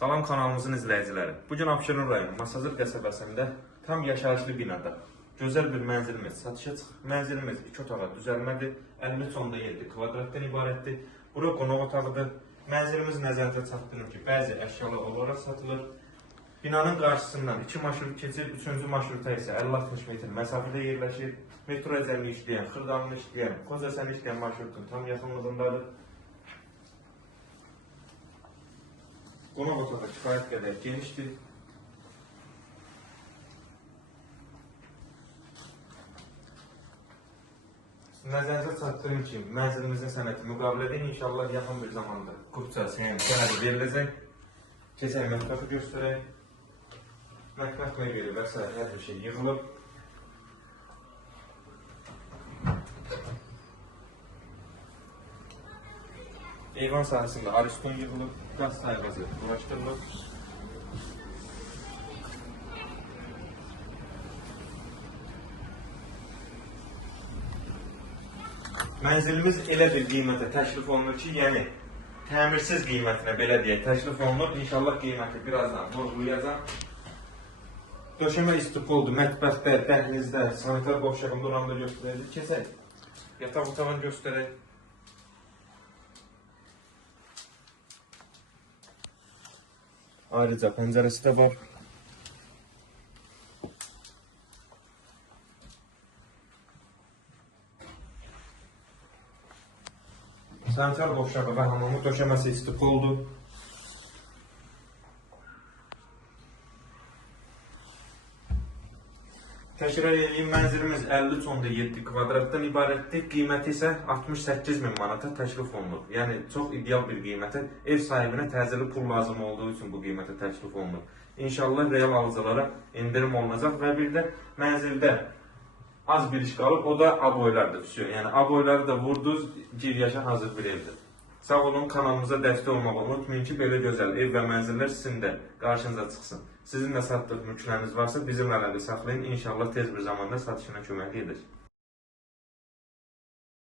Salam kanalımızın izləyiciləri. Bugün Abşeron rayonu Masazır qəsəbəsində tam yaşayışlı binada gözəl bir mənzilimiz satışa çıxıb. Mənzilimiz 2 otağa düzəlmədir. 53.7 kvadratdan ibarətdir. Bura qonaq otağıdır. Mənzilimiz nəzərdə çatdırır ki, bəzi əşyalar olaraq satılır. Binanın qarşısından 2 marşrut keçir, 3-cü marşruta isə 50-60 metr məsafədə yerləşir. Metro əcəlli işləyən, Xırdalanlı işləyən, Kozəsəni işləyən marşrutun tam yaxınlığındadır. Qonaq otağı kifayət qədər genişdir. Nəzərinizə çatdırım ki, mənzilimizin sənəti müqavilədə inşallah yaxın bir zamanda qrupça sənədi veriləcək. Keçək mətbəxi göstərək. Mətbəx mebeli və s. hər bir şey yığılıb. Eyvan sahəsində ariston yığılıb, qaz sayğacı ulaşdırılıb. Mənzilimiz elə bir qiymətə təklif olunur ki, yəni təmirsiz qiymətinə belə deyək təklif olunur. İnşallah qiyməti birazdan vurğulayacağım. Döşəmə istipoldur, mətbəxdə, dəhlizdə, sanitar qovşağında oranda göstərəcək. Keçək, yataq otağını göstərək. Ayrıca pəncərəsi də var. Sanitar qovşağı və hamamı döşəməsi istipoldur. Təkrar edeyim, mənzilimiz 53.7 kvadratdan ibarətdir. Qiyməti isə 68.000 manata təklif olunur. Yəni, çox ideal bir qiymətə, ev sahibinə təcili pul lazım olduğu üçün bu qiymətə təklif olunur. İnşallah real alıcılara indirim olunacaq və bir də mənzildə az bir iş qalıb, o da aboylardır. Yəni, aboyları da vurduz, giryaşa hazır bir evdir. Sağ olun, kanalımıza dəstək olmağı unutmayın ki, belə gözəl ev və mənzillər sizin də qarşınıza çıxsın. Sizin də satdıq mülkləriniz varsa bizimlə əlaqə saxlayın. İnşallah tez bir zamanda satışına kömək edəcək.